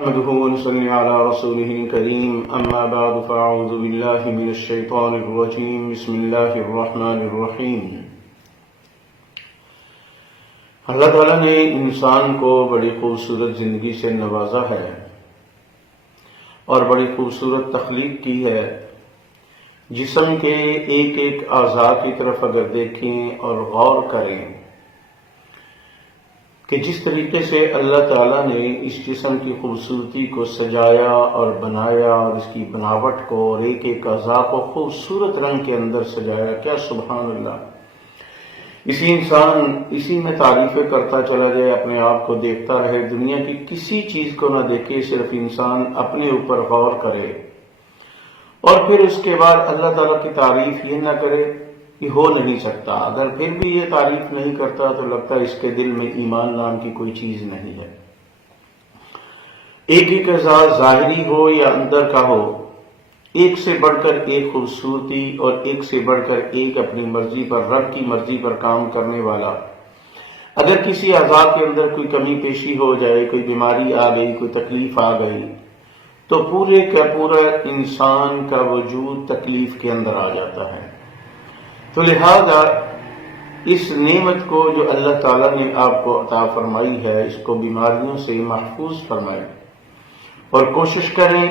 نحمده ونصلي على رسوله الكريم أما بعد فأعوذ بالله من الشيطان الرجيم بسم الله الرحمن الرحيم۔ اللہ تعالیٰ نے انسان کو بڑی خوبصورت زندگی سے نوازا ہے اور بڑی خوبصورت تخلیق کی ہے۔ جسم کے ایک ایک اعضاء کی طرف اگر دیکھیں اور غور کریں کہ جس طریقے سے اللہ تعالیٰ نے اس جسم کی خوبصورتی کو سجایا اور بنایا اور اس کی بناوٹ کو اور ایک ایک اعضاء کو خوبصورت رنگ کے اندر سجایا، کیا سبحان اللہ۔ اسی میں تعریفیں کرتا چلا جائے، اپنے آپ کو دیکھتا رہے، دنیا کی کسی چیز کو نہ دیکھے، صرف انسان اپنے اوپر غور کرے اور پھر اس کے بعد اللہ تعالیٰ کی تعریف یہ نہ کرے، یہ ہو نہیں سکتا۔ اگر پھر بھی یہ تعریف نہیں کرتا تو لگتا ہے اس کے دل میں ایمان نام کی کوئی چیز نہیں ہے۔ ایک ایک اعضاء ظاہری ہو یا اندر کا ہو، ایک سے بڑھ کر ایک خوبصورتی اور ایک سے بڑھ کر ایک اپنی مرضی پر، رب کی مرضی پر کام کرنے والا۔ اگر کسی اعضاء کے اندر کوئی کمی پیشی ہو جائے، کوئی بیماری آ گئی، کوئی تکلیف آ گئی، تو پورے کا پورا انسان کا وجود تکلیف کے اندر آ جاتا ہے۔ تو لہذا اس نعمت کو جو اللہ تعالیٰ نے آپ کو عطا فرمائی ہے، اس کو بیماریوں سے محفوظ فرمائے اور کوشش کریں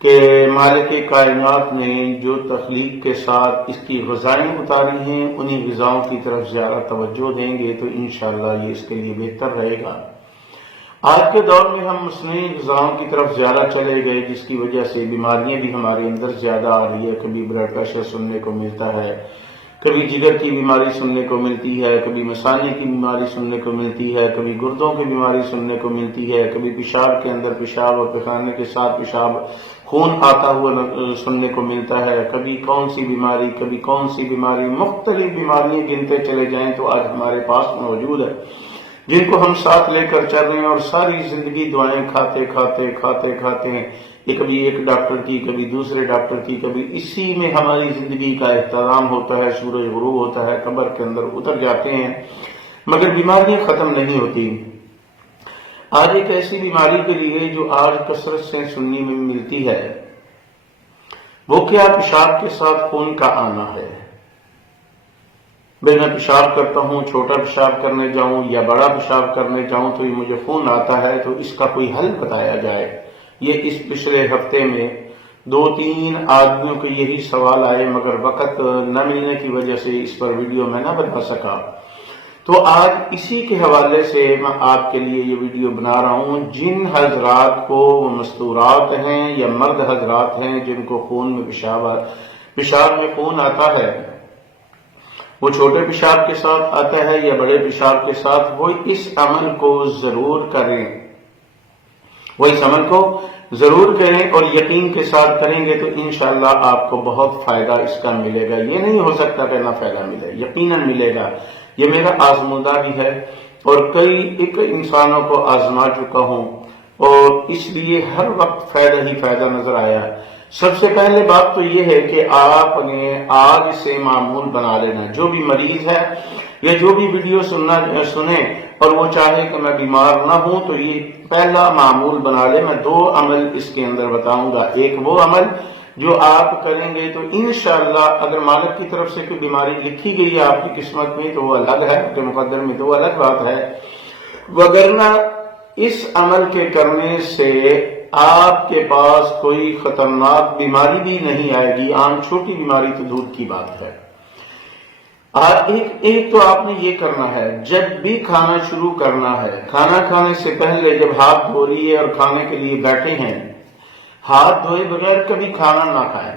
کہ مالک کائنات نے جو تخلیق کے ساتھ اس کی غذائیں اتاری ہیں، انہی غذاؤں کی طرف زیادہ توجہ دیں گے تو انشاءاللہ یہ اس کے لیے بہتر رہے گا۔ آج کے دور میں ہم مصنوعی غذاؤں کی طرف زیادہ چلے گئے، جس کی وجہ سے بیماریاں بھی ہمارے اندر زیادہ آ رہی ہے۔ کبھی بلڈ پریشر سننے کو ملتا ہے، کبھی جگر کی بیماری سننے کو ملتی ہے، کبھی مثانے کی بیماری سننے کو ملتی ہے، کبھی گردوں کی بیماری سننے کو ملتی ہے، کبھی پیشاب کے اندر پیشاب اور پیخانے کے ساتھ پیشاب خون آتا ہوا سننے کو ملتا ہے، کبھی کون سی بیماری، کبھی کون سی بیماری، مختلف بیماریاں گنتے چلے جائیں تو آج ہمارے پاس موجود ہے، جن کو ہم ساتھ لے کر چل رہے ہیں اور ساری زندگی دعائیں کھاتے ہیں، کبھی ایک ڈاکٹر کی، کبھی دوسرے ڈاکٹر کی، کبھی اسی میں ہماری زندگی کا اختتام ہوتا ہے، سورج غروب ہوتا ہے، قبر کے اندر اتر جاتے ہیں، مگر بیماریاں ختم نہیں ہوتی۔ آج ایک ایسی بیماری کے لیے جو آج کثرت سے سننے میں ملتی ہے، وہ کیا پیشاب کے ساتھ خون کا آنا ہے۔ میں پیشاب کرتا ہوں، چھوٹا پیشاب کرنے جاؤں یا بڑا پیشاب کرنے جاؤں تو یہ مجھے خون آتا ہے، تو اس کا کوئی حل بتایا جائے۔ یہ اس پچھلے ہفتے میں 2-3 آدمیوں کو یہی سوال آئے، مگر وقت نہ ملنے کی وجہ سے اس پر ویڈیو میں نہ بنا سکا۔ تو آج اسی کے حوالے سے میں آپ کے لیے یہ ویڈیو بنا رہا ہوں۔ جن حضرات کو مستورات ہیں یا مرد حضرات ہیں جن کو خون میں پیشاب میں خون آتا ہے، وہ چھوٹے پیشاب کے ساتھ آتا ہے یا بڑے پیشاب کے ساتھ، وہ اس عمل کو ضرور کریں، اور یقین کے ساتھ کریں گے تو انشاءاللہ آپ کو بہت فائدہ اس کا ملے گا۔ یہ نہیں ہو سکتا کہ نہ فائدہ ملے، یقیناً ملے گا۔ یہ میرا آزمودہ بھی ہے اور کئی ایک انسانوں کو آزما چکا ہوں اور اس لیے ہر وقت فائدہ ہی فائدہ نظر آیا ہے۔ سب سے پہلے بات تو یہ ہے کہ آپ نے آج سے معمول بنا لینا، جو بھی مریض ہے یا جو بھی ویڈیو سنے اور وہ چاہے کہ میں بیمار نہ ہوں تو یہ پہلا معمول بنا لے۔ میں 2 عمل اس کے اندر بتاؤں گا۔ ایک وہ عمل جو آپ کریں گے تو انشاءاللہ اگر مالک کی طرف سے کوئی بیماری لکھی گئی ہے آپ کی قسمت میں تو وہ الگ ہے، کہ مقدر میں تو وہ الگ بات ہے، وگرنہ اس عمل کے کرنے سے آپ کے پاس کوئی خطرناک بیماری بھی نہیں آئے گی، عام چھوٹی بیماری تو دور کی بات ہے۔ ایک تو آپ نے یہ کرنا ہے، جب بھی کھانا شروع کرنا ہے، کھانا کھانے سے پہلے جب ہاتھ دھو لیے اور کھانے کے لیے بیٹھے ہیں، ہاتھ دھوئے بغیر کبھی کھانا نہ کھائیں۔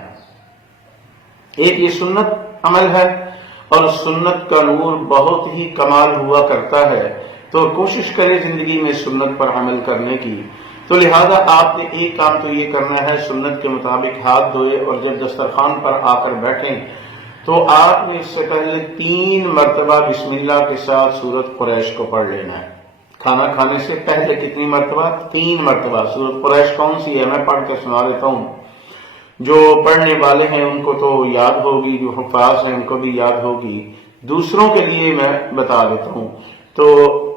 ایک یہ سنت عمل ہے اور سنت کا نور بہت ہی کمال ہوا کرتا ہے، تو کوشش کرے زندگی میں سنت پر عمل کرنے کی۔ تو لہذا آپ نے ایک کام تو یہ کرنا ہے، سنت کے مطابق ہاتھ دھوئے اور جب دسترخوان پر آ کر بیٹھیں تو آپ نے اس سے پہلے 3 مرتبہ بسم اللہ کے ساتھ سورۃ قریش کو پڑھ لینا ہے۔ کھانا کھانے سے پہلے کتنی مرتبہ؟ 3 مرتبہ۔ سورۃ قریش کون سی ہے؟ میں پڑھ کے سنا دیتا ہوں، جو پڑھنے والے ہیں ان کو تو یاد ہوگی، جو حفاظ ہیں ان کو بھی یاد ہوگی، دوسروں کے لیے میں بتا دیتا ہوں۔ تو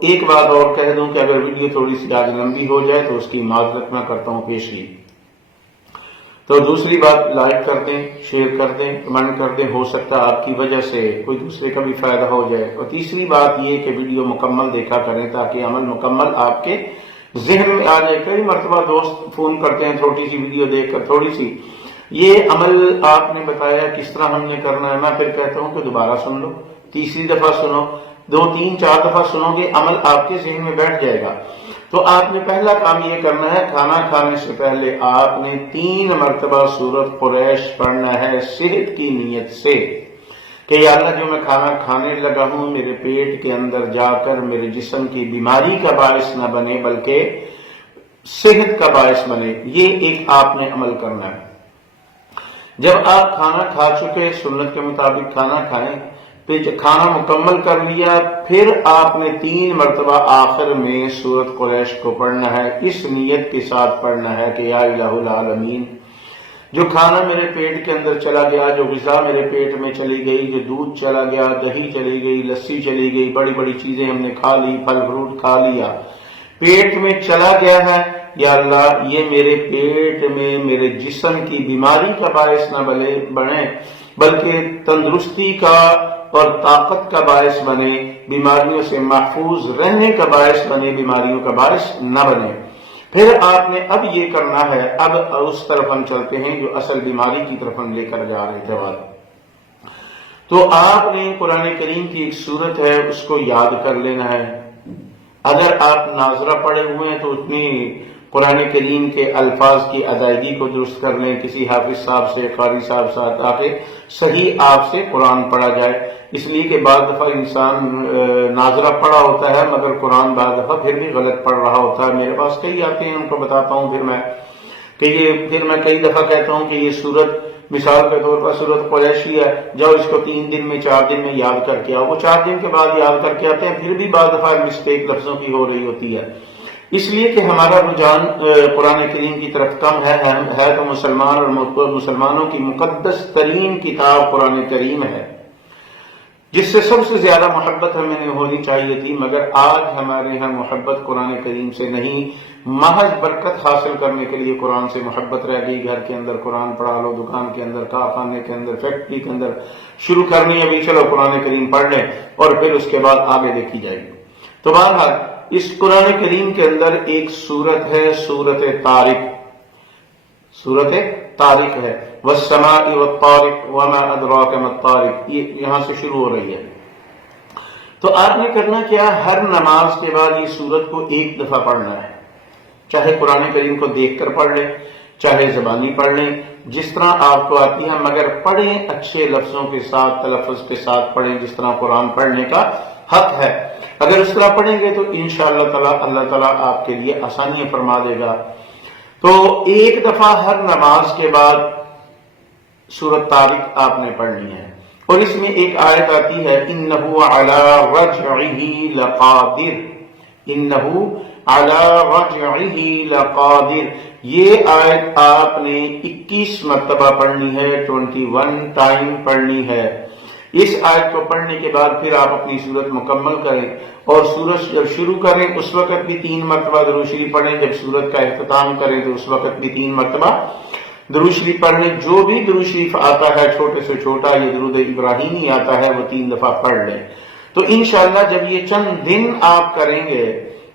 ایک بات اور کہہ دوں کہ اگر ویڈیو تھوڑی سی آج لمبی ہو جائے تو اس کی معذرت میں کرتا ہوں پیشگی۔ تو دوسری بات، لائک کر دیں، شیئر کر دیں، کمنٹ کر دیں، ہو سکتا ہے آپ کی وجہ سے کوئی دوسرے کا بھی فائدہ ہو جائے۔ اور تیسری بات یہ کہ ویڈیو مکمل دیکھا کریں تاکہ عمل مکمل آپ کے ذہن میں آ جائے۔ کئی مرتبہ دوست فون کرتے ہیں چھوٹی سی ویڈیو دیکھ کر، تھوڑی سی یہ عمل آپ نے بتایا کس طرح ہم نے کرنا ہے، میں پھر کہتا ہوں کہ دوبارہ سن لو، تیسری دفعہ سنو، 2 3 4 دفعہ سنو گے، عمل آپ کے ذہن میں بیٹھ جائے گا۔ تو آپ نے پہلا کام یہ کرنا ہے، کھانا کھانے سے پہلے آپ نے 3 مرتبہ سورۃ قریش پڑھنا ہے صحت کی نیت سے کہ یا اللہ جو میں کھانا کھانے لگا ہوں میرے پیٹ کے اندر جا کر میرے جسم کی بیماری کا باعث نہ بنے بلکہ صحت کا باعث بنے۔ یہ ایک آپ نے عمل کرنا ہے۔ جب آپ کھانا کھا چکے، سنت کے مطابق کھانا کھائیں، پھر کھانا مکمل کر لیا، پھر آپ نے 3 مرتبہ آخر میں سورۃ قریش کو پڑھنا ہے، اس نیت کے ساتھ پڑھنا ہے کہ یا الہ العالمین، جو کھانا میرے پیٹ کے اندر چلا گیا، جو غذا میرے پیٹ میں چلی گئی، جو دودھ چلا گیا، دہی چلی گئی، لسی چلی گئی، بڑی بڑی چیزیں ہم نے کھا لی، پھل فروٹ کھا لیا، پیٹ میں چلا گیا ہے، یا اللہ یہ میرے پیٹ میں میرے جسم کی بیماری کا باعث نہ بنے بلکہ تندرستی کا اور طاقت کا باعث بنے، بیماریوں سے محفوظ رہنے کا باعث بنے، بیماریوں کا باعث نہ بنے۔ پھر آپ نے اب یہ کرنا ہے، اب اس طرف ہم چلتے ہیں جو اصل بیماری کی طرف ہم لے کر جا رہے تھے بات۔ تو آپ نے قرآن کریم کی ایک سورت ہے اس کو یاد کر لینا ہے۔ اگر آپ ناظرہ پڑھے ہوئے ہیں تو اتنی قرآن کریم کے الفاظ کی ادائیگی کو درست کر لیں، کسی حافظ صاحب سے، قاری صاحب سے، تاکہ صحیح آپ سے قرآن پڑھا جائے۔ اس لیے کہ بعض دفعہ انسان ناظرہ پڑھا ہوتا ہے مگر قرآن بعض دفعہ پھر بھی غلط پڑھ رہا ہوتا ہے۔ میرے پاس کئی آتے ہیں، ان کو بتاتا ہوں پھر میں کئی دفعہ کہتا ہوں کہ یہ سورت مثال کے طور پر سورۃ قریشی ہے، جاؤ اس کو 3 دن میں 4 دن میں یاد کر کے آؤ۔ وہ 4 دن کے بعد یاد کر کے آتے ہیں، پھر بھی بعض دفعہ مسٹیک لفظوں کی ہو رہی ہوتی ہے، اس لیے کہ ہمارا رجحان قرآن کریم کی طرف کم ہے تو مسلمانوں کی مقدس ترین کتاب قرآن کریم ہے، جس سے سب سے زیادہ محبت ہمیں ہونی چاہیے تھی، مگر آج ہمارے یہاں محبت قرآن کریم سے نہیں، محض برکت حاصل کرنے کے لیے قرآن سے محبت رہ گئی۔ گھر کے اندر قرآن پڑھا لو، دکان کے اندر، کارخانے کے اندر، فیکٹری کے اندر شروع کرنی ابھی چلو قرآن کریم پڑھ لیں اور پھر اس کے بعد آگے دیکھی جائے گی۔ تو بہرحال اس قرآن کریم کے اندر ایک سورت ہے، سورت طارق، سورت طارق ہے، والسماء والطارق وما ادراک ما الطارق، یہ یہاں سے شروع ہو رہی ہے۔ تو آپ نے کرنا کیا، ہر نماز کے بعد یہ سورت کو 1 دفعہ پڑھنا ہے، چاہے قرآن کریم کو دیکھ کر پڑھ لیں، چاہے زبانی پڑھ لیں، جس طرح آپ کو آتی ہے، مگر پڑھیں اچھے لفظوں کے ساتھ، تلفظ کے ساتھ پڑھیں جس طرح قرآن پڑھنے کا حق ہے۔ اگر اس طرح پڑھیں گے تو انشاءاللہ تعالی اللہ تعالیٰ آپ کے لیے آسانیاں فرما دے گا۔ تو 1 دفعہ ہر نماز کے بعد سورۃ طارق آپ نے پڑھنی ہے، اور اس میں ایک آیت آتی ہے انہ علی رجعہ لقادر، انہ علی رجعہ لقادر، یہ آیت آپ نے 21 مرتبہ پڑھنی ہے، 21 ٹائم پڑھنی ہے۔ اس آیت کو پڑھنے کے بعد پھر آپ اپنی سورت مکمل کریں، اور سورت جب شروع کریں اس وقت بھی 3 مرتبہ درود شریف پڑھیں، جب سورت کا اختتام کریں تو اس وقت بھی 3 مرتبہ درود شریف پڑھ لیں۔ جو بھی درود شریف آتا ہے چھوٹے سے چھوٹا، یہ درود ابراہیمی آتا ہے، وہ 3 دفعہ پڑھ لیں۔ تو انشاءاللہ جب یہ چند دن آپ کریں گے،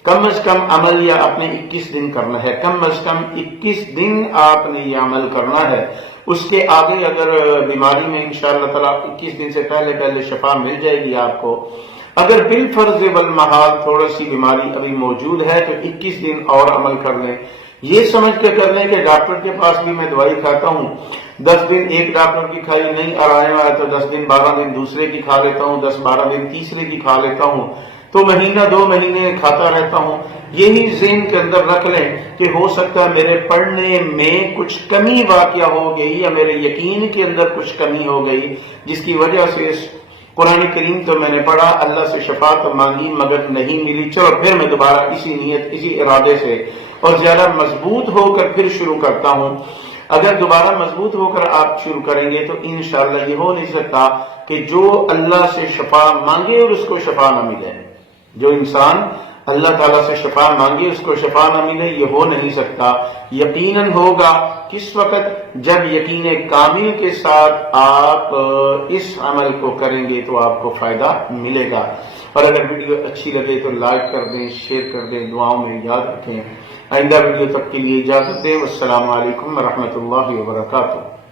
کم از کم عمل یا آپ نے 21 دن کرنا ہے، کم از کم 21 دن آپ نے یہ عمل کرنا ہے۔ اس کے آگے اگر بیماری میں انشاءاللہ تعالیٰ 21 دن سے پہلے شفا مل جائے گی آپ کو، اگر بالفرض والمحال تھوڑی سی بیماری ابھی موجود ہے تو 21 دن اور عمل کر لیں، یہ سمجھ کے کر لیں کہ ڈاکٹر کے پاس بھی میں دوائی کھاتا ہوں، 10 دن ایک ڈاکٹر کی کھائی نہیں آرام آیا تو 10 دن 12 دن دوسرے کی کھا لیتا ہوں، 10-12 دن تیسرے کی کھا لیتا ہوں، تو مہینہ 2 مہینے کھاتا رہتا ہوں۔ یہی ذہن کے اندر رکھ لیں کہ ہو سکتا ہے میرے پڑھنے میں کچھ کمی واقع ہو گئی، یا میرے یقین کے اندر کچھ کمی ہو گئی، جس کی وجہ سے قرآن کریم تو میں نے پڑھا، اللہ سے شفا تو مانگی مگر نہیں ملی، چلو پھر میں دوبارہ اسی نیت، اسی ارادے سے اور زیادہ مضبوط ہو کر پھر شروع کرتا ہوں۔ اگر دوبارہ مضبوط ہو کر آپ شروع کریں گے تو انشاءاللہ یہ ہو نہیں سکتا کہ جو اللہ سے شفا مانگے اور اس کو شفا نہ ملے۔ جو انسان اللہ تعالیٰ سے شفا مانگے اس کو شفا نہ ملے، یہ ہو نہیں سکتا۔ یقیناً ہوگا کس وقت؟ جب یقین کامل کے ساتھ آپ اس عمل کو کریں گے تو آپ کو فائدہ ملے گا۔ اور اگر ویڈیو اچھی لگے تو لائک کر دیں، شیئر کر دیں، دعاؤں میں یاد رکھیں۔ آئندہ ویڈیو تک کے لیے اجازت دیں۔ والسلام علیکم ورحمۃ اللہ وبرکاتہ۔